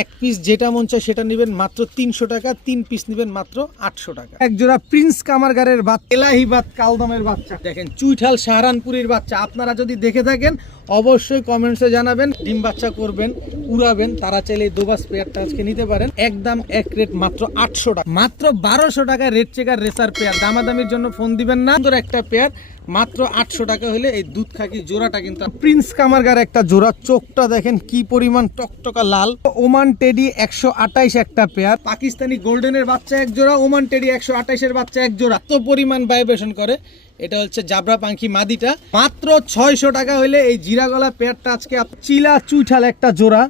এক পিস যেটা মন চায় সেটা নেবেন মাত্র 300 টাকা, 3 পিস নেবেন মাত্র 800 টাকা। এক জোড়া প্রিন্স কামারগারের বাচ্চা, এলাহিবাদ কালদমের বাচ্চা, দেখেন চুইঠাল সাহারানপুরের বাচ্চা। আপনারা যদি দেখে থাকেন অবশ্যই কমেন্টসে জানাবেন। ডিম বাচ্চা করবেন, উড়াবেন, তারা চাইলে দোবাস পেয়ারটা আজকে নিতে পারেন। একদম এক রেট মাত্র 800 টাকা, মাত্র 1200 টাকা রেড চেকার রেসার পেয়ার। দামাদামির জন্য ফোন দিবেন না, সুন্দর একটা পেয়ার মাত্র 800 টাকা হলে এই দুধ খাকি জোড়াটা কিন্তু প্রিন্স কামারগার একটা জোড়া। চোখটা দেখেন কি পরিমাণ টকটকা লাল। ওমান টেডি 128 একটা পেয়ার, পাকিস্তানি গোল্ডেনের বাচ্চা এক জোড়া, ওমান টেডি 128 এর বাচ্চা এক জোড়া। তো পরিমাণ ভাইব্রেশন করে, এটা হচ্ছে জাবরা পাখি মাদিটা। মাত্র 600 টাকা হলে এই জিরা গলা পেয়ারটা আজকে চিলা চুইঠাল একটা জোড়া,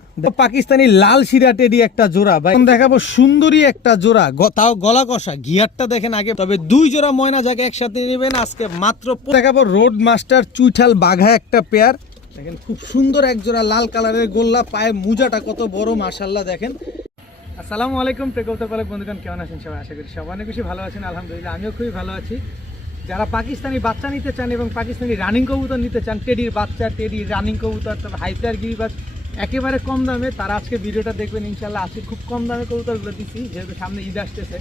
পাকিস্তানি লাল শিরা টেডি একটা জোড়া। ভাই দেখাবো সুন্দরী একটা জোড়া, তাও গলা কষা। গিয়ারটা দেখেন আগে, তবে 2 জোড়া ময়না জায়গা একসাথে নেবেন আজকে মাত্র। দেখাবো রোড মাস্টার চুইঠাল বাঘা একটা পেয়ার, দেখেন খুব সুন্দর এক জোড়া লাল কালারের গোল্লা, পায়ে মুজাটা কত বড় মাশাআল্লাহ। দেখেন আসসালামু আলাইকুম প্রেক্ষকতা পালক বন্ধুগণ, কেমন আছেন সবাই? আশা করি সবাই অনেক বেশি ভালো আছেন। আলহামদুলিল্লাহ আমিও খুবই ভালো আছি। যারা পাকিস্তানি বাচ্চা নিতে চান এবং পাকিস্তানি রানিং কবুতর নিতে চান, টেডির বাচ্চা, টেডির রানিং কবুতর, তবে হাইপ্লার গিরিবাজ একেবারে কম দামে, তারা আজকে ভিডিওটা দেখবেন ইনশাল্লাহ। আজকে খুব কম দামে কবুতরগুলো দিচ্ছি, যেহেতু সামনে ঈদ আসতেছে,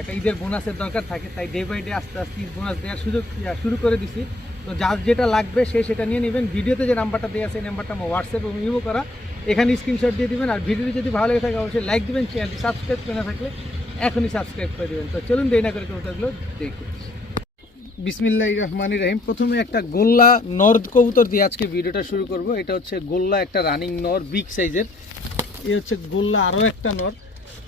একটা ঈদের বোনাসের দরকার থাকে, তাই ডে বাই ডে আস্তে আস্তে ঈদ বোনাস দেওয়ার সুযোগ শুরু করে দিছি। তো যার যেটা লাগবে সে সেটা নিয়ে নেবেন। ভিডিওতে যে নাম্বারটা দেওয়া আছে এই নাম্বারটা আমার হোয়াটসঅ্যাপ এবং ইমো করা, এখানে স্ক্রিনশট দিয়ে দিবেন। আর ভিডিওটি যদি ভালো লেগে থাকে অবশ্যই লাইক দিবেন, চ্যানেলটি সাবস্ক্রাইব করে না থাকলে এখনই সাবস্ক্রাইব করে দেবেন। তো চলুন দেরি না করে কবুতরগুলো দেখি। বিসমিল্লাহির রহমানির রহিম। প্রথমে একটা গোল্লা নর্দ কবুতর দিয়ে আজকে ভিডিওটা শুরু করব। এটা হচ্ছে গোল্লা একটা রানিং নর, বিগ সাইজের। এই হচ্ছে গোল্লা আরও একটা নর।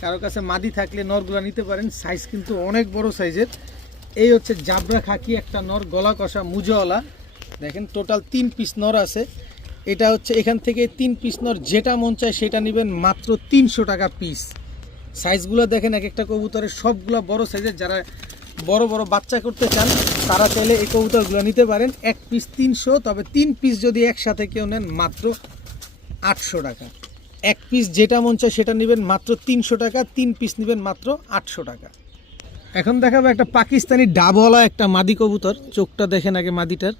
কারো কাছে মাদি থাকলে নরগুলো নিতে পারেন, সাইজ কিন্তু অনেক বড় সাইজের। এই হচ্ছে জাবরা খাকি একটা নর, গলা কষা মুজাওয়ালা। দেখেন টোটাল 3 পিস নর আছে। এটা হচ্ছে এখান থেকে 3 পিস নর যেটা মন চায় সেটা নেবেন মাত্র 300 টাকা পিস। সাইজগুলো দেখেন এক একটা কবুতরের, সবগুলো বড় সাইজের। যারা বড় বড় বাচ্চা করতে চান তারা চাইলে এই কবুতরগুলো নিতে পারেন। এক পিস 300, তবে 3 পিস যদি একসাথে কেউ নেন মাত্র 800 টাকা। এক পিস যেটা মন চায় সেটা নেবেন মাত্র 300 টাকা, 3 পিস নেবেন মাত্র 800 টাকা। এখন দেখাবো একটা পাকিস্তানি ডাবওয়ালা একটা মাদি কবুতর। চোখটা দেখেন আগে মাদিটার,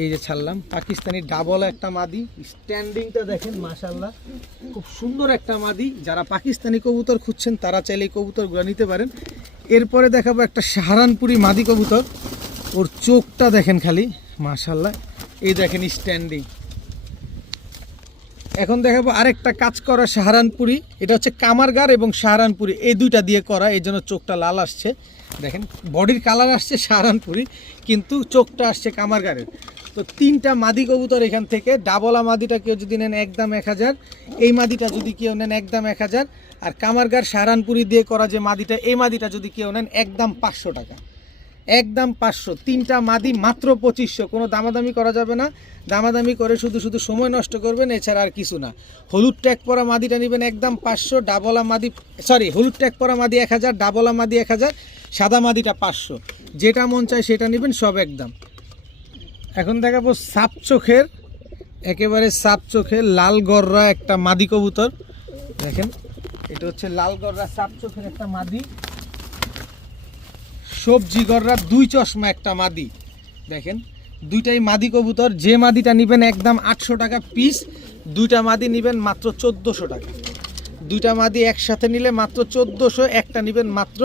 এই যে ছাড়লাম, পাকিস্তানি ডাবওয়ালা একটা মাদি। স্ট্যান্ডিংটা দেখেন মাশাআল্লাহ, খুব সুন্দর একটা মাদি। যারা পাকিস্তানি কবুতর খুঁজছেন তারা চাইলে এই কবুতরগুলো নিতে পারেন। এরপরে দেখাবো একটা সাহারানপুরি মাদি কবুতর। ওর চোখটা দেখেন খালি মাশাআল্লাহ, এই দেখেন স্ট্যান্ডিং। এখন দেখাবো আরেকটা কাজ করা সাহারানপুরি। এটা হচ্ছে কামারগার এবং সাহারানপুরি এই দুইটা দিয়ে করা, এই জন্য চোখটা লাল আসছে। দেখেন বডির কালার আসছে সাহারানপুরি, কিন্তু চোখটা আসছে কামারগারের। তো 3টা মাদি কবুতর এখান থেকে। ডাবলা মাদিটা কেউ যদি নেন একদম 1000, এই মাদিটা যদি কেউ নেন একদম 1000, আর কামারগার সাহারানপুরি দিয়ে করা যে মাদিটা, এই মাদিটা যদি কেউ নেন একদম 500 টাকা, একদম 500। 3টা মাদি মাত্র 2500। কোনো দামাদামি করা যাবে না, দামাদামি করে শুধু শুধু সময় নষ্ট করবেন, এছাড়া আর কিছু না। হলুদ ট্যাগ পরা মাদিটা নেবেন একদম 500, ডাবলা মাদি হলুদ ট্যাগ পরা মাদি 1000, ডাবলা মাদি 1000, সাদা মাদিটা 500। যেটা মন চায় সেটা নেবেন, সব একদম। এখন দেখাবো সাপ চোখের, একেবারে সাপ চোখের লাল গররা একটা মাদি কবুতর। দেখেন এটা হচ্ছে লাল গররা সাপ চোখের একটা মাদি। সবজি গররা 2 চশমা একটা মাদি। দেখেন দুইটাই মাদি কবুতর। যে মাদিটা নেবেন একদম 800 টাকা পিস, 2টা মাদি নেবেন মাত্র 1400 টাকা। 2টা মাদি একসাথে নিলে মাত্র 1400, একটা নেবেন মাত্র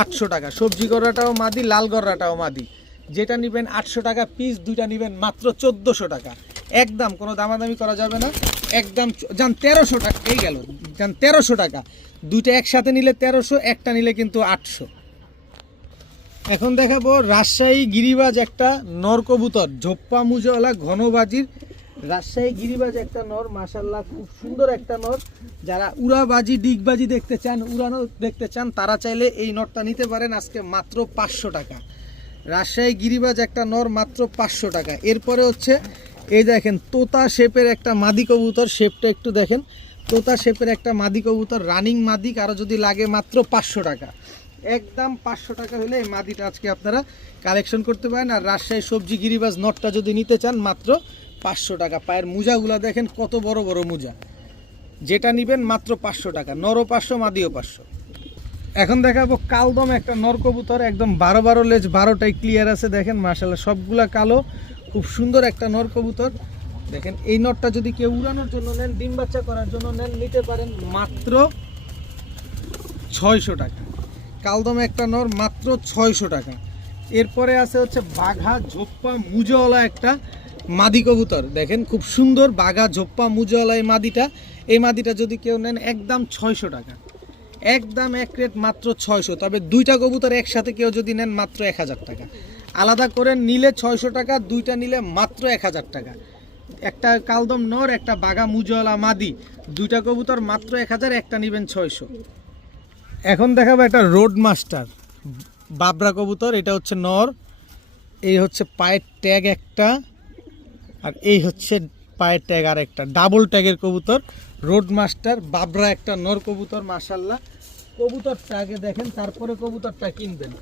800 টাকা। সবজি গররাটাও মাদি, লাল গররাটাও মাদি। যেটা নেবেন 800 টাকা পিস, 2টা নেবেন মাত্র 1400 টাকা। একদম কোনো দামাদামি করা যাবে না, একদম যান 1300 টাকা। এই গেল যান 1300 টাকা। 2টা একসাথে নিলে 1300, একটা নিলে কিন্তু 800। এখন দেখাবো রাজশাহী গিরিবাজ একটা নর কবুতর, ঝোপ্পা মুজাওয়ালা ঘনবাজির রাজশাহী গিরিবাজ একটা নর। মাশাআল্লাহ খুব সুন্দর একটা নর। যারা উড়াবাজি ডিগবাজি দেখতে চান, উড়ানো দেখতে চান, তারা চাইলে এই নরটা নিতে পারেন আজকে মাত্র 500 টাকা। রাজশাহী গিরিবাজ একটা নর মাত্র 500 টাকা। এরপরে হচ্ছে এই দেখেন তোতা শেপের একটা মাদি কবুতর, শেপটা একটু দেখেন, তোতা শেপের একটা মাদি কবুতর, রানিং মাদি। কারো যদি লাগে মাত্র 500 টাকা, একদম 500 টাকা হলে এই মাদিটা আজকে আপনারা কালেকশন করতে পারেন। আর রাজশাহী সবজি গিরিবাজ নটটা যদি নিতে চান মাত্র 500 টাকা। পায়ের মুজাগুলো দেখেন কত বড় বড় মুজা। যেটা নেবেন মাত্র 500 টাকা, নরও 500, মাদিও 500। এখন দেখাবো কালদম একটা নর কবুতর, একদম 12 লেজ, 12টাই ক্লিয়ার আছে। দেখেন মাশাআল্লাহ সবগুলা কালো, খুব সুন্দর একটা নর কবুতর। দেখেন এই নটটা যদি কেউ উড়ানোর জন্য নেন, ডিম বাচ্চা করার জন্য নেন, নিতে পারেন মাত্র 600 টাকা। কালদমে একটা নর মাত্র 600 টাকা। এরপরে আছে হচ্ছে বাঘা ঝোপ্পা মুজওয়ালা একটা মাদি কবুতর, দেখেন খুব সুন্দর বাঘা ঝোপ্পা মুজওয়ালা এই মাদিটা। এই মাদিটা যদি কেউ নেন একদম 600 টাকা, একদম এক রেট মাত্র 600। তবে দুইটা কবুতর একসাথে কেউ যদি নেন মাত্র 1000 টাকা। আলাদা করে নিলে 600 টাকা, দুইটা নিলে মাত্র 1000 টাকা। একটা কালদম নর, একটা বাঘা মুজওয়ালা মাদি, দুইটা কবুতর মাত্র 1000, একটা নেবেন 600। এখন দেখাবো একটা রোড মাস্টার বাবরা কবুতর। এটা হচ্ছে নর, এই হচ্ছে পায়ের ট্যাগ একটা, আর এই হচ্ছে পায়ের ট্যাগ আর একটা, ডাবল ট্যাগের কবুতর রোড মাস্টার বাবরা একটা নর কবুতর। মাশাল্লাহ, কবুতরটা আগে দেখেন, তারপরে কবুতরটা কিনবেন।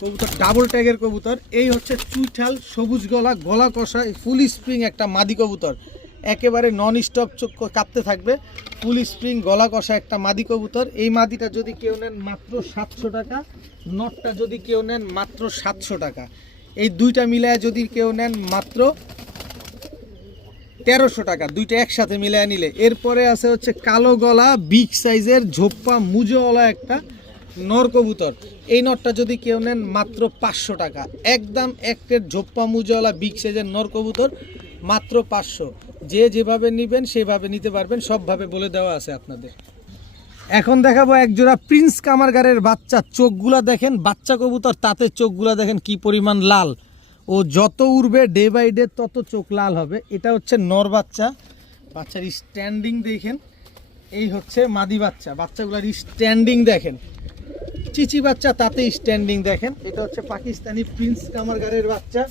কবুতর ডাবল ট্যাগের কবুতর। এই হচ্ছে চুইঠাল সবুজ গলা, গলা কষা, ফুল স্প্রিং একটা মাদি কবুতর, একেবারে নন স্টপ চোখ কাঁপতে থাকবে, ফুল স্প্রিং গলা কষা একটা মাদি কবুতর। এই মাদিটা যদি কেউ নেন মাত্র 700 টাকা, নটটা যদি কেউ নেন মাত্র 700 টাকা। এই দুইটা মিলায় যদি কেউ নেন মাত্র 1300 টাকা, দুইটা একসাথে মিলায় নিলে। এরপরে আছে হচ্ছে কালো গলা বিগ সাইজের ঝোপ্পা মুজওয়ালা একটা নর কবুতর। এই নটটা যদি কেউ নেন মাত্র 500 টাকা, একদম এক প্লেট ঝোপ্পা মুজওয়ালা বিগ সাইজের নর কবুতর মাত্র 500। যে যেভাবে নেবেন সেভাবে নিতে পারবেন, সবভাবে বলে দেওয়া আছে আপনাদের। এখন দেখাবো এক জোড়া প্রিন্স কামারগারের বাচ্চা। চোখগুলা দেখেন, বাচ্চা কবুতর তাতে চোখগুলা দেখেন কি পরিমাণ লাল। ও যত উড়বে ডে বাই ডে তত চোখ লাল হবে। এটা হচ্ছে নর বাচ্চা, বাচ্চার স্ট্যান্ডিং দেখেন। এই হচ্ছে মাদি বাচ্চা, বাচ্চাগুলার স্ট্যান্ডিং দেখেন। চিচি বাচ্চা তাতে স্ট্যান্ডিং দেখেন। এটা হচ্ছে পাকিস্তানি প্রিন্স কামারগারের বাচ্চা,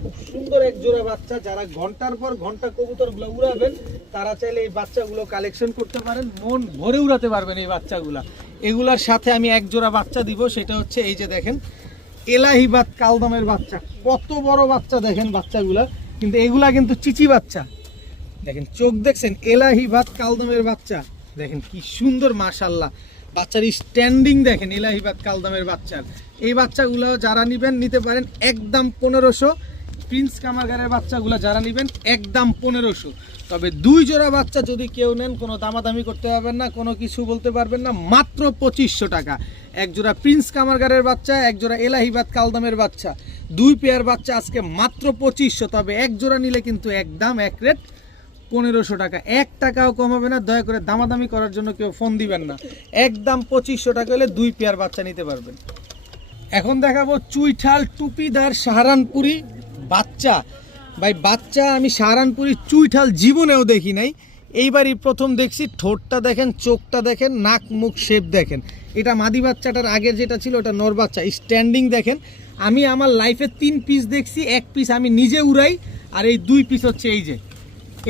খুব সুন্দর এক জোড়া বাচ্চা। যারা ঘন্টার পর ঘন্টা কবুতরগুলো উড়াবেন তারা চাইলে এই বাচ্চাগুলো কালেকশন করতে পারেন, মন ভরে উড়াতে পারবেন এই বাচ্চাগুলা। এগুলার সাথে আমি এক জোড়া বাচ্চা দিব, সেটা হচ্ছে এই যে দেখেন এলাহিবাদ কালদমের বাচ্চা। কত বড় বাচ্চা দেখেন বাচ্চাগুলা, কিন্তু এগুলা কিন্তু চিচি বাচ্চা। দেখেন চোখ দেখছেন, এলাহিবাদ কালদমের বাচ্চা দেখেন কি সুন্দর মাশাল্লাহ। বাচ্চার স্ট্যান্ডিং দেখেন এলাহিবাদ কালদমের বাচ্চার। এই বাচ্চাগুলো যারা নেবেন নিতে পারেন একদম 1500। প্রিন্স কামারগারের বাচ্চাগুলো যারা নেবেন একদম 1500। তবে দুই জোড়া বাচ্চা যদি কেউ নেন কোনো দামাদামি করতে পারবেন না, কোনো কিছু বলতে পারবেন না, মাত্র 2500 টাকা। এক জোড়া প্রিন্স কামারগারের বাচ্চা, এক জোড়া এলাহিবাদ কালদমের বাচ্চা, দুই পেয়ার বাচ্চা আজকে মাত্র 2500। তবে এক জোড়া নিলে কিন্তু একদম এক রেট 1500 টাকা, 1 টাকাও কম হবে না। দয়া করে দামাদামি করার জন্য কেউ ফোন দিবেন না, একদম 2500 টাকা হলে দুই পেয়ার বাচ্চা নিতে পারবেন। এখন দেখাবো চুইঠাল টুপিদার সাহারানপুরি বাচ্চা। ভাই বাচ্চা আমি সাহারানপুরি চুইঠাল জীবনেও দেখি নাই, এইবারই প্রথম দেখছি। ঠোঁটটা দেখেন, চোখটা দেখেন, নাক মুখ শেপ দেখেন। এটা মাদি বাচ্চাটার আগের যেটা ছিল ওটা নর বাচ্চা। স্ট্যান্ডিং দেখেন, আমি আমার লাইফে 3 পিস দেখছি, 1 পিস আমি নিজে উড়াই, আর এই 2 পিস হচ্ছে এই যে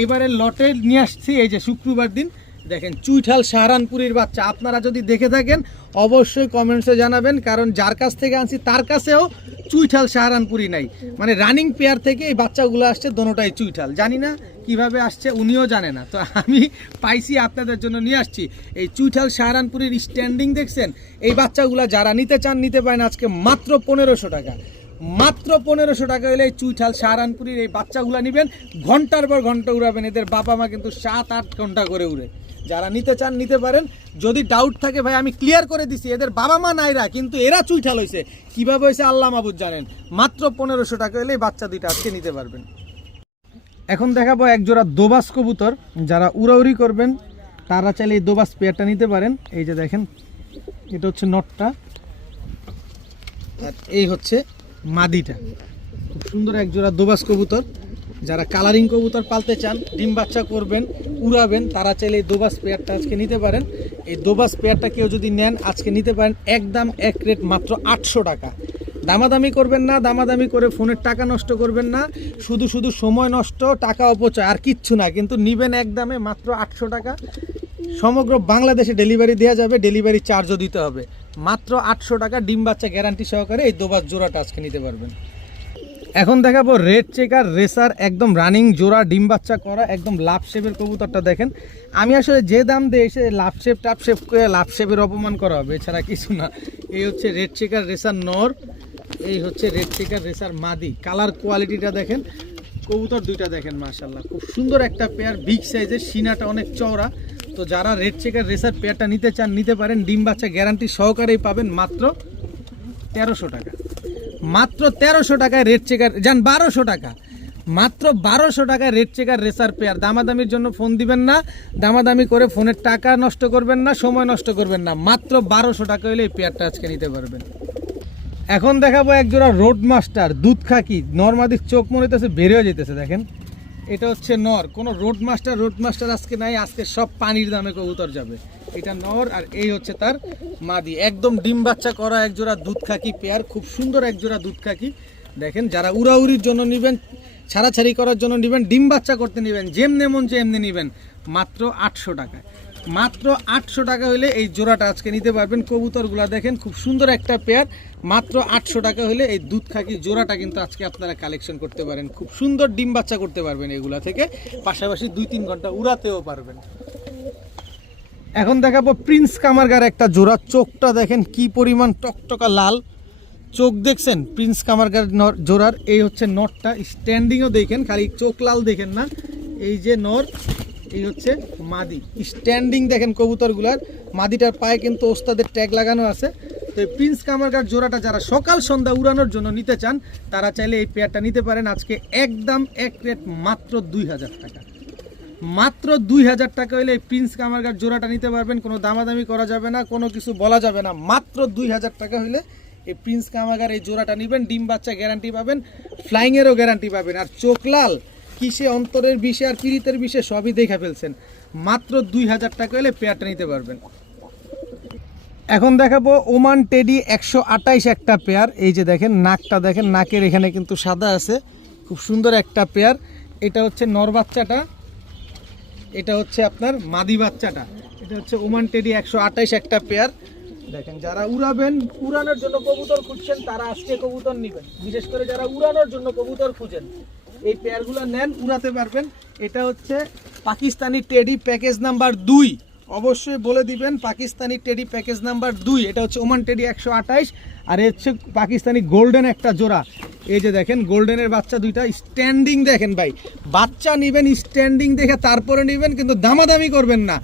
এবারে লটে নিয়ে আসছি এই যে শুক্রবার দিন। দেখেন চুইঠাল সাহারানপুরির বাচ্চা, আপনারা যদি দেখে থাকেন অবশ্যই কমেন্টসে জানাবেন, কারণ যার কাছ থেকে আনছি তার কাছেও চুইঠাল সাহারানপুরি নাই। মানে রানিং পেয়ার থেকে এই বাচ্চাগুলো আসছে, দোনোটাই চুইঠাল। জানি না কিভাবে আসছে, উনিও জানে না, তো আমি পাইছি আপনাদের জন্য নিয়ে আসছি। এই চুইঠাল সাহারানপুরির স্ট্যান্ডিং দেখছেন, এই বাচ্চাগুলো যারা নিতে চান নিতে পারেন আজকে মাত্র 1500 টাকা। মাত্র 1500 টাকা হলে এই চুইঠাল সাহারানপুরির এই বাচ্চাগুলো নেবেন, ঘন্টার পর ঘন্টা উড়াবেন। এদের বাবা মা কিন্তু 7-8 ঘন্টা করে উড়ে। যারা নিতে চান নিতে পারেন। যদি ডাউট থাকে ভাই আমি ক্লিয়ার করে দিছি, এদের বাবা মা নাইরা, কিন্তু এরা চুইঠাল হয়েছে। কীভাবে হয়েছে আল্লাহ মাহবুদ জানেন। মাত্র 1500 টাকা হলে এই বাচ্চা দুইটা আজকে নিতে পারবেন। এখন দেখাবো এক জোড়া দোবাস কবুতর। যারা উড়াউড়ি করবেন তারা চাইলে এই দোবাস পেয়ারটা নিতে পারেন। এই যে দেখেন, এটা হচ্ছে নটটা, আর এই হচ্ছে মাদিটা। খুব সুন্দর এক জোড়া দোবাস কবুতর। যারা কালারিং কবুতর পালতে চান, ডিম বাচ্চা করবেন, উড়াবেন, তারা চাইলে এই দোবাস পেয়ারটা আজকে নিতে পারেন। এই দোবাস পেয়ারটা কেউ যদি নেন আজকে নিতে পারেন একদম এক রেট মাত্র 800 টাকা। দামাদামি করবেন না, দামাদামি করে ফোনের টাকা নষ্ট করবেন না, শুধু শুধু সময় নষ্ট, টাকা অপচয়, আর কিচ্ছু না। কিন্তু নিবেন একদমে মাত্র 800 টাকা। সমগ্র বাংলাদেশে ডেলিভারি দেওয়া যাবে, ডেলিভারি চার্জও দিতে হবে। মাত্র 800 টাকা, ডিম বাচ্চা গ্যারান্টি সহকারে এই দোবাস জোড়াটা আজকে নিতে পারবেন। এখন দেখাবো রেড চেকার রেসার, একদম রানিং জোড়া, ডিম বাচ্চা করা, একদম লাভ শেপের কবুতরটা দেখেন। আমি আসলে যে দাম দিয়ে এসে লাভ শেপ টাপ শেপ করে লাভ শেপের অপমান করা হবে, এছাড়া কিছু না। এই হচ্ছে রেড চেকার রেসার নর, এই হচ্ছে রেড চেকার রেসার মাদি। কালার কোয়ালিটিটা দেখেন, কবুতর দুইটা দেখেন মাশাআল্লাহ, খুব সুন্দর একটা পেয়ার, বিগ সাইজের, সিনাটা অনেক চওড়া। তো যারা রেড চেকার রেসার পেয়ারটা নিতে চান নিতে পারেন, ডিম বাচ্চা গ্যারান্টি সহকারেই পাবেন মাত্র 1300 টাকা। মাত্র 1300 টাকায় রেড চেকার, যান 1200 টাকা, মাত্র 1200 টাকায় রেড চেকার রেসার পেয়ার। দামাদামির জন্য ফোন দিবেন না, দামাদামি করে ফোনের টাকা নষ্ট করবেন না, সময় নষ্ট করবেন না, মাত্র 1200 টাকা হলে এই পেয়ারটা আজকে নিতে পারবেন। এখন দেখাবো এক জোড়া রোড মাস্টার দুধ খাকি, নরমাদির চোখ মনে হইতেছে বের হয়ে যেতেছে। দেখেন এটা হচ্ছে নর, কোনো রোড মাস্টার আজকে নাই, আজকে সব পানির দামে কবুতর যাবে। এটা নর আর এই হচ্ছে তার মাদি, একদম ডিম বাচ্চা করা এক জোড়া দুধ খাকি পেয়ার, খুব সুন্দর এক জোড়া দুধ খাকি। দেখেন যারা উড়াউড়ির জন্য নেবেন, ছাড়াছাড়ি করার জন্য নেবেন, ডিম বাচ্চা করতে নেবেন, যেমনে মন এমনি নেবেন, মাত্র 800 টাকায়। মাত্র 800 টাকা হলে এই জোড়াটা আজকে নিতে পারবেন। কবুতরগুলা দেখেন খুব সুন্দর একটা পেয়ার, মাত্র 800 টাকা হলে এই দুধ খাকি জোড়াটা কিন্তু আজকে আপনারা কালেকশন করতে পারেন। খুব সুন্দর ডিম বাচ্চা করতে পারবেন এগুলা থেকে, পাশাপাশি 2-3 ঘন্টা উড়াতেও পারবেন। এখন দেখাবো প্রিন্স কামারগার একটা জোড়া, চোখটা দেখেন কি পরিমাণ টকটকা লাল চোখ, দেখছেন প্রিন্স কামারগার জোড়ার। এই হচ্ছে নরটা, স্ট্যান্ডিংও দেখেন, খালি চোখ লাল দেখেন না, এই যে নর, এই হচ্ছে মাদি, স্ট্যান্ডিং দেখেন কবুতরগুলার। মাদিটার পায়ে কিন্তু ওস্তাদের ট্যাগ লাগানো আছে। তো এই প্রিন্স কামারগার জোড়াটা যারা সকাল সন্ধ্যা উড়ানোর জন্য নিতে চান তারা চাইলে এই পেয়ারটা নিতে পারেন। আজকে একদম এক রেট মাত্র 2000 টাকা। মাত্র 2000 টাকা হলে এই প্রিন্স কামারগার জোড়াটা নিতে পারবেন। কোনো দামাদামি করা যাবে না, কোনো কিছু বলা যাবে না, মাত্র 2000 টাকা হলে এই প্রিন্স কামারগার এই জোড়াটা নেবেন। ডিম বাচ্চা গ্যারান্টি পাবেন, ফ্লাইংয়েরও গ্যারান্টি পাবেন। আর চোখ লাল কিসে, অন্তরের বিষে আর পীড়িতের বিষে সবই দেখা ফেলছেন। মাত্র 2000 টাকা হলে পেয়ারটা নিতে পারবেন। এখন দেখাবো ওমান টেডি 128 একটা পেয়ার। এই যে দেখেন নাকটা দেখেন, নাকের এখানে কিন্তু সাদা আছে, খুব সুন্দর একটা পেয়ার। এটা হচ্ছে নর বাচ্চাটা, এটা হচ্ছে আপনার মাদি বাচ্চাটা। এটা হচ্ছে ওমান টেডি 128 একটা পেয়ার। দেখেন যারা উড়াবেন, উড়ানোর জন্য কবুতর খুঁজছেন তারা আজকে কবুতর নেবেন। বিশেষ করে যারা উড়ানোর জন্য কবুতর খুঁজেন এই পেয়ারগুলো নেন, উড়াতে পারবেন। এটা হচ্ছে পাকিস্তানি টেডি প্যাকেজ নাম্বার 2, অবশ্যই বলে দিবেন পাকিস্তানি টেডি প্যাকেজ নাম্বার 2। এটা হচ্ছে ওমান টেডি 128, আর এ হচ্ছে পাকিস্তানি গোল্ডেন একটা জোড়া। এই যে দেখেন গোল্ডেনের বাচ্চা দুইটা, স্ট্যান্ডিং দেখেন ভাই, বাচ্চা নেবেন স্ট্যান্ডিং দেখে তারপরে নেবেন, কিন্তু দামাদামি করবেন না।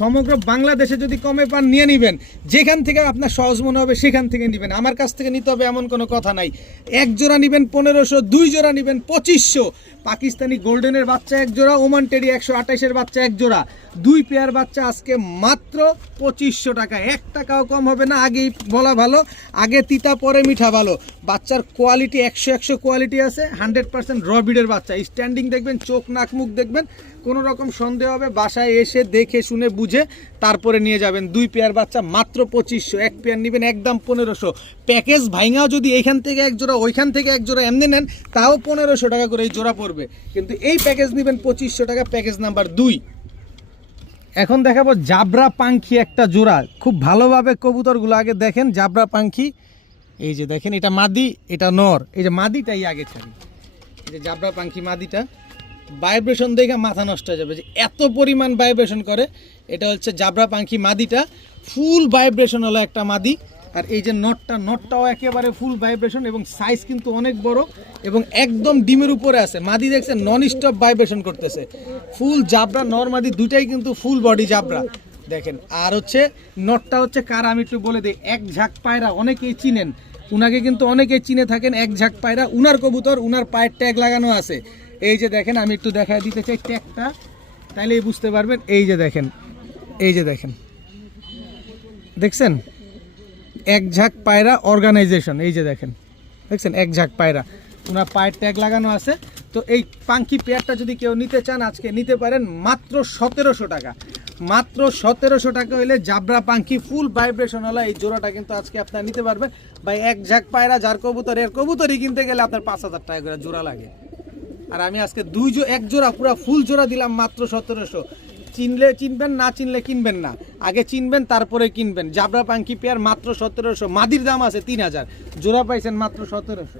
সমগ্র বাংলাদেশে যদি কমে পান নিয়ে নেবেন, যেখান থেকে আপনার সহজ মনে হবে সেখান থেকে নেবেন, আমার কাছ থেকে নিতে হবে এমন কোনো কথা নাই। এক জোড়া নেবেন 1500, 2 জোড়া নেবেন 2500। পাকিস্তানি গোল্ডেনের বাচ্চা এক জোড়া, ওমান টেডি 128-এর বাচ্চা এক জোড়া, 2 পেয়ার বাচ্চা আজকে মাত্র 2500 টাকা। 1 টাকাও কম হবে না। আগেই বলা ভালো, আগে তিতা পরে মিঠা ভালো। বাচ্চার কোয়ালিটি 100 কোয়ালিটি আছে, 100% র ব্রিডের বাচ্চা। স্ট্যান্ডিং দেখবেন, চোখ নাক মুখ দেখবেন, কোনো রকম সন্দেহ হবে বাসায় এসে দেখে শুনে বুঝে তারপরে নিয়ে যাবেন। 2 পেয়ার বাচ্চা মাত্র 2500, 1 পেয়ার নেবেন একদম 1500। প্যাকেজ ভাইঙাও যদি এইখান থেকে এক জোড়া ওইখান থেকে এক জোড়া এমনি নেন তাও 1500 টাকা করে এই জোড়া পড়বে, কিন্তু এই প্যাকেজ নেবেন 2500 টাকা, প্যাকেজ নাম্বার 2। এখন দেখাবো জাবরা পাঙ্খি একটা জোড়া, খুব ভালোভাবে কবুতরগুলো আগে দেখেন। জাবরা পাঙ্খি, এই যে দেখেন এটা মাদি, এটা নর। এই যে মাদিটাই আগে ছাড়ি, এই যে জাবরা পাঙ্খি মাদিটা, ভাইব্রেশন দেখে মাথা নষ্ট হয়ে যাবে যে এত পরিমাণ ভাইব্রেশন করে। এটা হচ্ছে জাবরা পাঙ্খি মাদিটা, ফুল ভাইব্রেশন হলো একটা মাদি। আর এই যে নটটাও একেবারে ফুল ভাইব্রেশন, এবং সাইজ কিন্তু অনেক বড় এবং একদম ডিমের উপরে আছে। মাদি দেখছেন নন স্টপ ভাইব্রেশন করতেছে। ফুল জাবরা নর মাদি দুটাই কিন্তু ফুল বডি জাবরা দেখেন। আর হচ্ছে নটটা হচ্ছে কার আমি একটু বলে দিই, এক ঝাঁক পায়রা, অনেকেই চিনেন উনাকে, কিন্তু অনেকেই চিনে থাকেন। এক ঝাঁক পায়রা, উনার কবুতর, উনার পায়ের ট্যাগ লাগানো আছে। এই যে দেখেন আমি একটু দেখায় দিতে চাই ট্যাগটা, তাইলেই বুঝতে পারবেন। এই যে দেখেন, এই যে দেখেন, দেখছেন এক ঝাঁক পায়রা অর্গানাইজেশন। এই যে দেখেন, দেখছেন এক ঝাঁক পায়রা, ওনার পায়ের ট্যাগ লাগানো আছে। তো এই পাঙ্কি পেয়ারটা যদি কেউ নিতে চান আজকে নিতে পারেন মাত্র 1700 টাকা। মাত্র 1700 টাকা হলে জাবরা পাঙ্কি ফুল ভাইব্রেশনওয়ালা এই জোড়াটা কিন্তু আজকে আপনারা নিতে পারবেন। ভাই এক ঝাঁক পায়রা যার কবুতর, এর কবুতরই কিনতে গেলে আপনার 5000 টাকা করে জোড়া লাগে। আর আমি আজকে এক জোড়া পুরো ফুল জোড়া দিলাম মাত্র 1700। চিনলে চিনবেন, না চিনলে কিনবেন না, আগে চিনবেন তারপরে কিনবেন। জাবরা পাঙ্কি পেয়ার মাত্র 1700, মাদির দাম আছে 3000, জোড়া পাইছেন মাত্র 1700।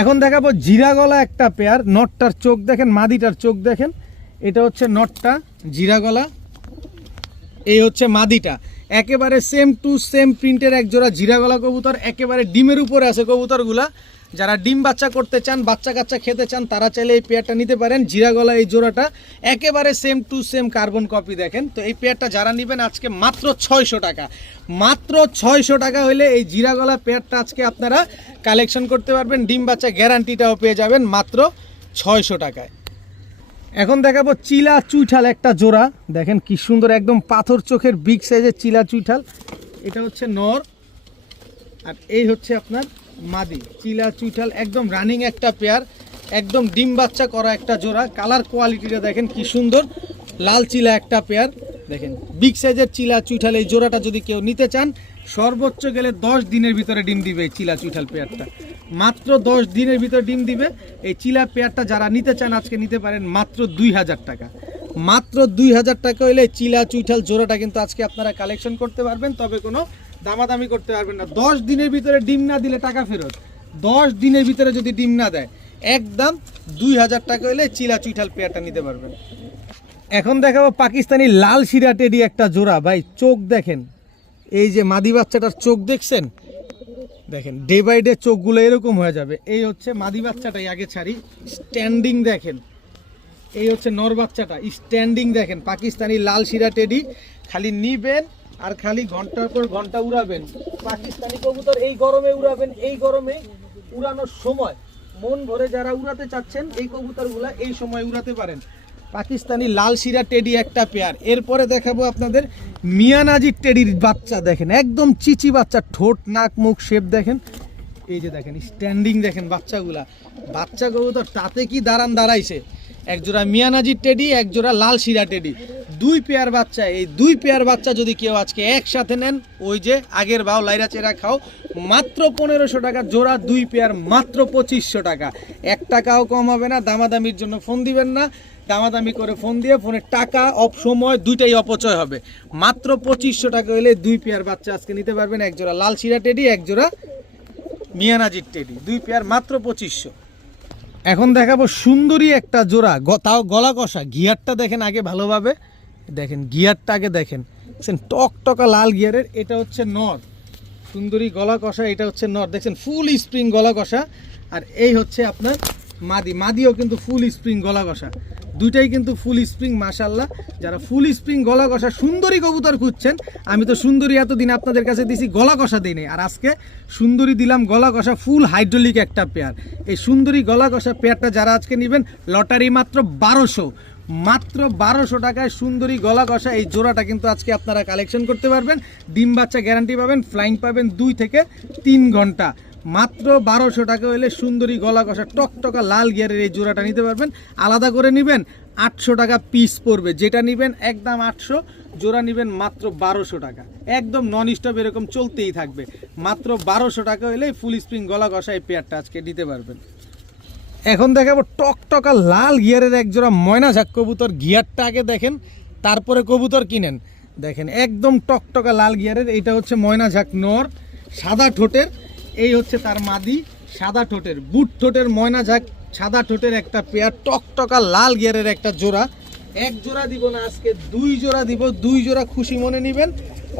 এখন দেখাবো জিরা গলা একটা পেয়ার, নটটার চোখ দেখেন, মাদিটার চোখ দেখেন। এটা হচ্ছে নটটা জিরা গলা, এই হচ্ছে মাদিটা, একেবারে সেম টু সেম প্রিন্টের এক জোড়া জিরা গলা কবুতর, একেবারে ডিমের উপরে আছে কবুতরগুলা। যারা ডিম বাচ্চা করতে চান, বাচ্চা কাচ্চা খেতে চান, তারা চাইলে এই পেয়ারটা নিতে পারেন। জিরা গলা এই জোড়াটা একেবারে same to same carbon copy দেখেন। তো এই পেয়ারটা যারা নেবেন আজকে মাত্র 600 টাকা, মাত্র 600 টাকা হলে এই জিরা গলা পেয়ারটা আজকে আপনারা কালেকশন করতে পারবেন। ডিম বাচ্চা গ্যারান্টিটাও পেয়ে যাবেন মাত্র 600 টাকায়। এখন দেখাবো চিলা চুইঠাল একটা জোড়া, দেখেন কি সুন্দর, একদম পাথর চোখের বিগ সাইজের চিলা চুইঠাল। এটা হচ্ছে নর আর এই হচ্ছে আপনার মাদি। চিলা চুইঠাল একদম রানিং একটা পেয়ার, একদম ডিম বাচ্চা করা একটা জোড়া। কালার কোয়ালিটিটা দেখেন কি সুন্দর, লাল চিলা একটা পেয়ার দেখেন, বিগ সাইজের চিলা চুইঠাল। এই জোড়াটা যদি কেউ নিতে চান সর্বোচ্চ গেলে 10 দিনের ভিতরে ডিম দিবে এই চিলা চুইঠাল পেয়ারটা, মাত্র 10 দিনের ভিতরে ডিম দিবে। এই চিলা পেয়ারটা যারা নিতে চান আজকে নিতে পারেন মাত্র 2000 টাকা, মাত্র 2000 টাকা হলে চিলা চুইঠাল জোড়াটা কিন্তু আজকে আপনারা কালেকশন করতে পারবেন। তবে কোনো দামাদামি করতে পারবেন না। 10 দিনের ভিতরে ডিম না দিলে টাকা ফেরত, 10 দিনের ভিতরে যদি ডিম না দেয় একদম 2000 টাকা হলে চিলা চুইঠাল পেয়ারটা নিতে পারবেন। এখন দেখাবো পাকিস্তানি লাল শিরা টেডি একটা জোড়া। ভাই চোখ দেখেন, এই যে মাদি বাচ্চাটার চোখ দেখছেন, দেখেন ডে বাই ডে চোখগুলো এরকম হয়ে যাবে। এই হচ্ছে মাদি বাচ্চাটাই আগে ছাড়ি, স্ট্যান্ডিং দেখেন। এই হচ্ছে নর বাচ্চাটা, স্ট্যান্ডিং দেখেন। পাকিস্তানি লাল শিরা টেডি, খালি নিবেন আর খালি ঘন্টার পর ঘন্টা উড়াবেন। পাকিস্তানি কবুতর এই গরমে উড়াবেন, এই গরমে উড়ানোর সময় মন ভরে যারা উড়াতে চাচ্ছেন এই কবুতরগুলা এই সময় উড়াতে পারেন। পাকিস্তানি লাল শিরা টেডি একটা পেয়ার। এরপরে দেখাবো আপনাদের মিয়ানাজির টেডির বাচ্চা, দেখেন একদম চিচি বাচ্চা, ঠোঁট নাক মুখ শেপ দেখেন। এই যে দেখেন স্ট্যান্ডিং দেখেন বাচ্চাগুলা, বাচ্চা কবুতর তাতে কি দাঁড়াইছে। একজোড়া মিয়ানাজির টেডি, একজোড়া লাল শিরা টেডি, 2 পেয়ার বাচ্চা। এই 2 পেয়ার বাচ্চা যদি কেউ আজকে একসাথে নেন, ওই যে আগের বাও লাইরা চেরা খাও, মাত্র 1500 টাকা জোড়া, 2 পেয়ার মাত্র 2500 টাকা। 1 টাকাও কম হবে না। দামাদামির জন্য ফোন দিবেন না, দামাদামি করে ফোন দিয়ে ফোনের টাকা সময় দুইটাই অপচয় হবে। মাত্র 2500 টাকা হলে 2 পেয়ার বাচ্চা আজকে নিতে পারবেন। একজোড়া লাল শিরা টেডি, একজোড়া মিয়ানাজির টেডি, 2 পেয়ার মাত্র 2500। এখন দেখাবো সুন্দরী একটা জোড়া, তাও গলা কষা। গিয়ারটা দেখেন আগে ভালোভাবে, দেখেন গিয়ারটা আগে দেখেন, টক টকা লাল গিয়ারের। এটা হচ্ছে নর, সুন্দরী গলা কষা, এটা হচ্ছে নর, দেখছেন ফুল স্প্রিং গলা কষা। আর এই হচ্ছে আপনার মাদি, মাদিও কিন্তু ফুল স্প্রিং গলা কষা, দুইটাই কিন্তু ফুল স্প্রিং। মাশাল্লাহ, যারা ফুল স্প্রিং গলা কষা সুন্দরী কবুতর খুঁজছেন, আমি তো সুন্দরী এতদিন আপনাদের কাছে দিছি, গলা কষা দিই নাই, আর আজকে সুন্দরী দিলাম গলা কষা, ফুল হাইড্রোলিক একটা পেয়ার। এই সুন্দরী গলা কষা পেয়ারটা যারা আজকে নেবেন লটারি মাত্র 1200, মাত্র 1200 টাকায় সুন্দরী গলা কষা এই জোড়াটা কিন্তু আজকে আপনারা কালেকশন করতে পারবেন। ডিম বাচ্চা গ্যারান্টি পাবেন, ফ্লাইং পাবেন 2 থেকে 3 ঘন্টা। মাত্র 1200 টাকা হলে সুন্দরী গলা কষা টকটকা লাল গিয়ারের এই জোড়াটা নিতে পারবেন। আলাদা করে নেবেন 800 টাকা পিস পড়বে, যেটা নেবেন একদম 800, জোড়া নেবেন মাত্র 1200 টাকা, একদম নন স্টপ এরকম চলতেই থাকবে। মাত্র 1200 টাকা হলে ফুল স্প্রিং গলা কষা এই পেয়ারটা আজকে নিতে পারবেন। এখন দেখাবো টকটকা লাল গিয়ারের এক জোড়া ময়না ঝাক কবুতর। গিয়ারটা আগে দেখেন, তারপরে কবুতর কিনেন। দেখেন একদম টকটকা লাল গিয়ারের, এটা হচ্ছে ময়না ঝাক নর, সাদা ঠোঁটের। এই হচ্ছে তার মাদি, সাদা ঠোঁটের, বুট ঠোঁটের ময়না ঝাক, সাদা ঠোঁটের একটা পেয়ার, টকটকা লাল গিয়ারের একটা জোড়া। 1 জোড়া দিব না আজকে, 2 জোড়া দিব। 2 জোড়া খুশি মনে নিবেন,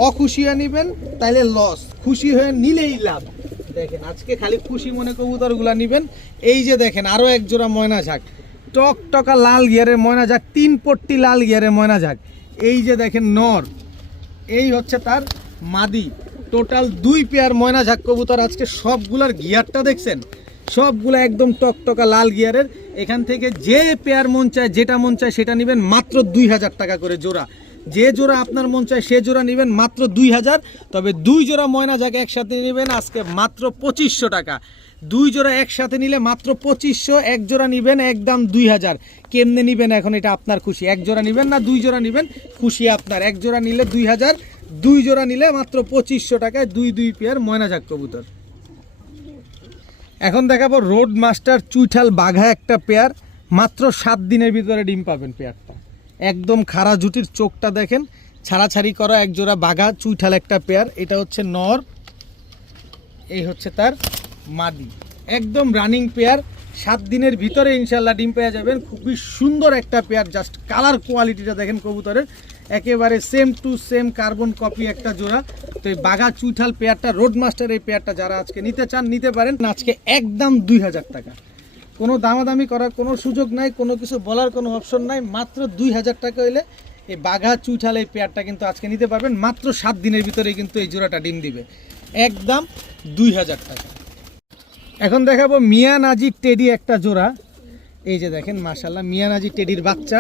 অখুশিয়া নিবেন তাইলে লস, খুশি হয়ে নিলেই লাভ। দেখেন আজকে খালি খুশি মনে কবুতরগুলা নিবেন। এই যে দেখেন আরো 1 জোড়া ময়না ঝাক, টকটকা লাল গিয়ারের ময়না ঝাক, 3 পট্টি লাল গিয়ারের ময়না ঝাক। এই যে দেখেন নর, এই হচ্ছে তার মাদি। টোটাল 2 পেয়ার ময়না ঝাক কবুতর আজকে। সবগুলার গিয়ারটা দেখছেন, সবগুলো একদম টকটকা লাল গিয়ারের। এখান থেকে যে পেয়ার মন চায়, যেটা মন চায় সেটা নেবেন মাত্র 2000 টাকা করে জোড়া। যে জোড়া আপনার মন চায় সে জোড়া নেবেন মাত্র 2000। তবে 2 জোড়া ময়না ঝাক একসাথে নেবেন আজকে মাত্র 2500 টাকা। 2 জোড়া একসাথে নিলে মাত্র 2500, 1 জোড়া নেবেন একদম 2000। কেমনে নেবেন এখন এটা আপনার খুশি, 1 জোড়া নেবেন না 2 জোড়া নেবেন খুশি আপনার। 1 জোড়া নিলে 2000, 2 জোড়া নিলে মাত্র 2500 টাকায় 2 পেয়ার ময়না ঝাক কবুতর। এখন দেখাবো রোড মাস্টার চুইঠাল বাঘা একটা পেয়ার, মাত্র 7 দিনের ভিতরে ডিম পাবেন পেয়ারটা। একদম খাড়া জুটির, চোখটা দেখেন, ছাড়াছাড়ি করা 1 জোড়া বাঘা চুইঠাল একটা পেয়ার। এটা হচ্ছে নর, এই হচ্ছে তার মাদি, একদম রানিং পেয়ার। 7 দিনের ভিতরে ইনশাল্লাহ ডিম পেয়ে যাবেন। খুবই সুন্দর একটা পেয়ার, জাস্ট কালার কোয়ালিটিটা দেখেন কবুতরের, একেবারে same to same carbon copy একটা জোড়া। তো এই বাঘা চুইঠাল পেয়ারটা, রোড মাস্টার এই পেয়ারটা যারা আজকে নিতে চান নিতে পারেন। আজকে একদম 2000 টাকা, কোনো দামাদামি করার কোনো সুযোগ নাই, কোনো কিছু বলার কোনো অপশন নাই। মাত্র 2000 টাকা হইলে এই বাঘা চুইঠাল এই পেয়ারটা কিন্তু আজকে নিতে পারবেন। মাত্র 7 দিনের ভিতরে কিন্তু এই জোড়াটা ডিম দিবে, একদম 2000 টাকা। এখন দেখাবো মিয়ানাজি টেডি একটা জোড়া। এই যে দেখেন মাশাল্লাহ মিয়ানাজি টেডির বাচ্চা,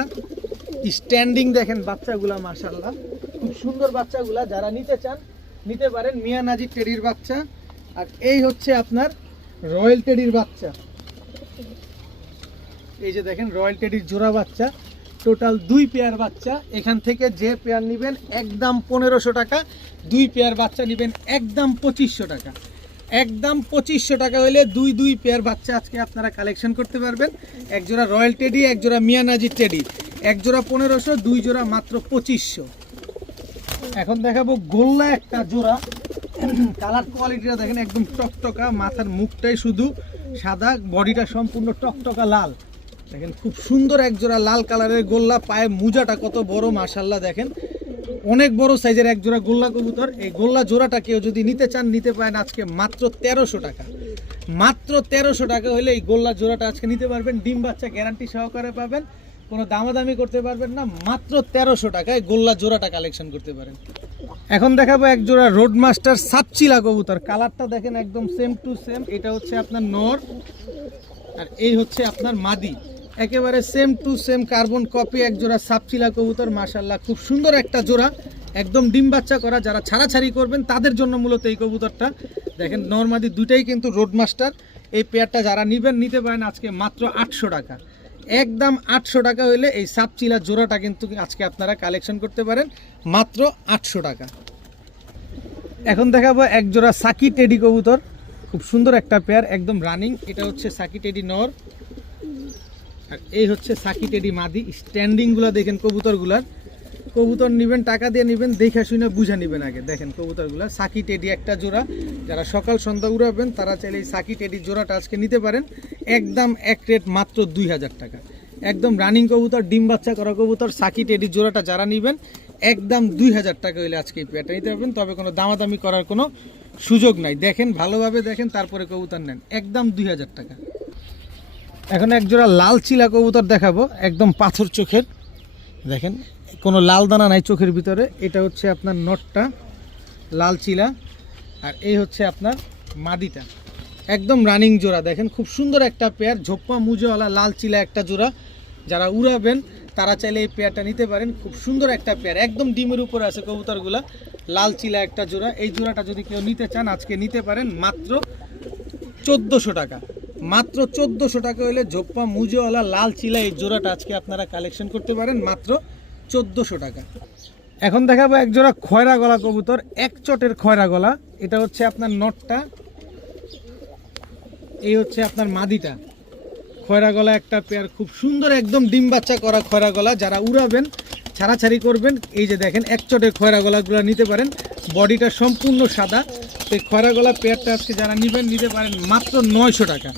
স্ট্যান্ডিং দেখেন বাচ্চাগুলা মাশাল্লাহ খুব সুন্দর বাচ্চাগুলা। যারা নিতে চান নিতে পারেন মিয়ানাজি টেডির বাচ্চা। আর এই হচ্ছে আপনার রয়্যাল টেডির বাচ্চা। এই যে দেখেন রয়্যাল টেডির জোড়া বাচ্চা, টোটাল 2 পেয়ার বাচ্চা। এখান থেকে যে পেয়ার নেবেন একদম 1500 টাকা, 2 পেয়ার বাচ্চা নেবেন একদম 2500 টাকা। একদম 2500 টাকা হলে 2 পেয়ার বাচ্চা আজকে আপনারা কালেকশন করতে পারবেন। এক জোড়া রয়্যাল টেডি, এক জোড়া মিয়ানাজি টেডি, এক জোড়া 1500, 2 জোড়া মাত্র 2500। এখন দেখাবো গোল্লা একটা জোড়া। কালার কোয়ালিটিটা দেখেন একদম টকটকা, মাথার মুখটাই শুধু সাদা, বডিটা সম্পূর্ণ টকটকা লাল। দেখেন খুব সুন্দর এক জোড়া লাল কালারের গোল্লা, পায়ে মুজাটা কত বড় মাশাল্লাহ, দেখেন অনেক বড় সাইজের এক জোড়া গোল্লা কবুতর। এই গোল্লা জোড়াটা কেউ যদি নিতে চান নিতে পারেন আজকে মাত্র 1300 টাকা। মাত্র 1300 টাকা হলে এই গোল্লা জোড়াটা আজকে নিতে পারবেন। ডিম বাচ্চা গ্যারান্টি সহকারে পাবেন, কোনো দামাদামি করতে পারবেন না। মাত্র 1300 টাকায় গোল্লা জোড়াটা কালেকশন করতে পারেন। এখন দেখাবো এক জোড়া রোড মাস্টার সাপচিলা কবুতর। কালারটা দেখেন একদম সেম টু সেম। এটা হচ্ছে আপনার নর আর এই হচ্ছে আপনার মাদি, একেবারে same to same carbon copy এক জোড়া সাপচিলা কবুতর মাশাল্লাহ খুব সুন্দর একটা জোড়া, একদম ডিম বাচ্চা করা। যারা ছাড়াছাড়ি করবেন তাদের জন্য মূলত এই কবুতরটা। দেখেন নরমাদি দুটাই কিন্তু রোড মাস্টার। এই পেয়ারটা যারা নেবেন নিতে পারেন আজকে মাত্র 800 টাকা। একদম 800 টাকা হইলে এই সাপচিলা জোড়াটা কিন্তু আজকে আপনারা কালেকশন করতে পারেন মাত্র 800 টাকা। এখন দেখাবো এক জোড়া সাকি টেডি কবুতর, খুব সুন্দর একটা পেয়ার একদম রানিং। এটা হচ্ছে সাকি টেডি নর আর এই হচ্ছে সাকি টেডি মাদি। স্ট্যান্ডিংগুলো দেখেন কবুতরগুলার। কবুতর নেবেন টাকা দিয়ে নেবেন, দেখে শুনে বুঝে নেবেন আগে। দেখেন কবুতরগুলো সাকি টেডি একটা জোড়া। যারা সকাল সন্ধ্যা উড়াবেন তারা চাইলে এই সাকি টেডি জোড়াটা আজকে নিতে পারেন একদম এক রেট মাত্র 2000 টাকা। একদম রানিং কবুতর, ডিম বাচ্চা করা কবুতর সাকি টেডি জোড়াটা যারা নেবেন একদম 2000 টাকা হইলে আজকে এই পেয়ারটা নিতে পারবেন। তবে কোনো দামাদামি করার কোনো সুযোগ নাই। দেখেন ভালোভাবে দেখেন তারপরে কবুতর নেন, একদম 2000 টাকা। এখন এক জোড়া লাল চিলা কবুতর দেখাবো, একদম পাথর চোখের। দেখেন কোনো লাল দানা নাই চোখের ভিতরে। এটা হচ্ছে আপনার নটটা লাল চিলা আর এই হচ্ছে আপনার মাদিটা, একদম রানিং জোড়া। দেখেন খুব সুন্দর একটা পেয়ার, ঝোপ্পা মুজোওয়ালা লাল চিলা একটা জোড়া। যারা উড়াবেন তারা চাইলে এই পেয়ারটা নিতে পারেন। খুব সুন্দর একটা পেয়ার, একদম ডিমের উপরে আছে কবুতরগুলা। লাল চিলা একটা জোড়া। এই জোড়াটা যদি কেউ নিতে চান আজকে নিতে পারেন মাত্র 1400 টাকা। মাত্র 1400 টাকা হলে ঝোপ্পা মুজোওয়ালা লাল চিলা এই জোড়াটা আজকে আপনারা কালেকশন করতে পারেন মাত্র 1400 টাকা। এখন দেখাবো এক জোড়া খয়রা গলা কবুতর, এক চটের খয়রা গলা। এটা হচ্ছে আপনার নটটা, এই হচ্ছে আপনার মাদিটা। খয়রা গলা একটা পেয়ার, খুব সুন্দর একদম ডিম বাচ্চা করা খয়রা গলা। যারা উড়াবেন ছাড়াছাড়ি করবেন এই যে দেখেন এক চটের খয়রা গলাগুলো নিতে পারেন। বডিটা সম্পূর্ণ সাদা। এই খয়রা গলা পেয়ারটা আজকে যারা নেবেন নিতে পারেন মাত্র 900 টাকা।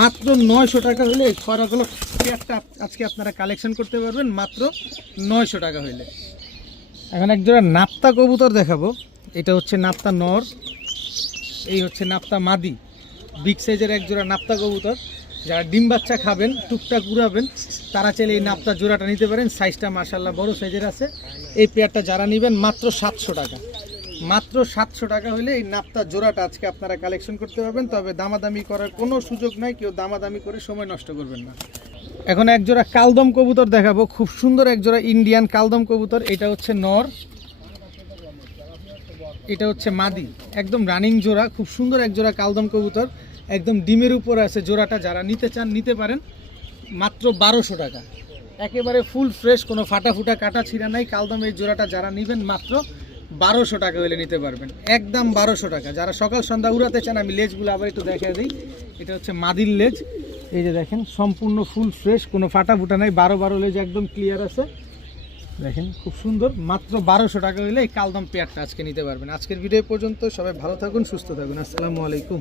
মাত্র 900 টাকা হলে এই খয়রা গলা পেয়ারটা আজকে আপনারা কালেকশন করতে পারবেন মাত্র 900 টাকা হইলে। এখন এক জোড়া নাপ্তা কবুতর দেখাবো। এটা হচ্ছে নাপ্তা নর, এই হচ্ছে নাপ্তা মাদি। বিগ সাইজের এক জোড়া নাপ্তা কবুতর। যারা ডিম বাচ্চা খাবেন টুকটাক উড়াবেন তারা চাইলে এই নাপ্তা জোড়াটা নিতে পারেন। সাইজটা মাশাল্লাহ বড় সাইজের আছে। এই পেয়ারটা যারা নেবেন মাত্র 700 টাকা। মাত্র 700 টাকা হলে এই নাপ্তা জোড়াটা আজকে আপনারা কালেকশন করতে পারবেন। তবে দামাদামি করার কোনো সুযোগ নাই, কেউ দামাদামি করে সময় নষ্ট করবেন না। এখন এক জোড়া কালদম কবুতর দেখাবো, খুব সুন্দর এক জোড়া ইন্ডিয়ান কালদম কবুতর। এটা হচ্ছে নর, এটা হচ্ছে মাদি, একদম রানিং জোড়া। খুব সুন্দর এক জোড়া কালদম কবুতর, একদম ডিমের উপরে আছে জোড়াটা। যারা নিতে চান নিতে পারেন মাত্র 1200 টাকা। একেবারে ফুল ফ্রেশ, কোনো ফাটা ফুটা কাটা ছিঁড়া নাই। কালদম এই জোড়াটা যারা নেবেন মাত্র 1200 টাকা হলে নিতে পারবেন, একদম 1200 টাকা। যারা সকাল সন্ধ্যা উড়াতে চান আমি লেজগুলো আবার একটু দেখা দিই। এটা হচ্ছে মাদির লেজ, এই যে দেখেন সম্পূর্ণ ফুল ফ্রেশ, কোনো ফাটা ফুটা নাই। 12 লেজ একদম ক্লিয়ার আছে। দেখেন খুব সুন্দর। মাত্র 1200 টাকা হলে এই কালদম পেয়ারটা আজকে নিতে পারবেন। আজকের ভিডিও পর্যন্ত, সবাই ভালো থাকুন, সুস্থ থাকুন। আসসালামু আলাইকুম।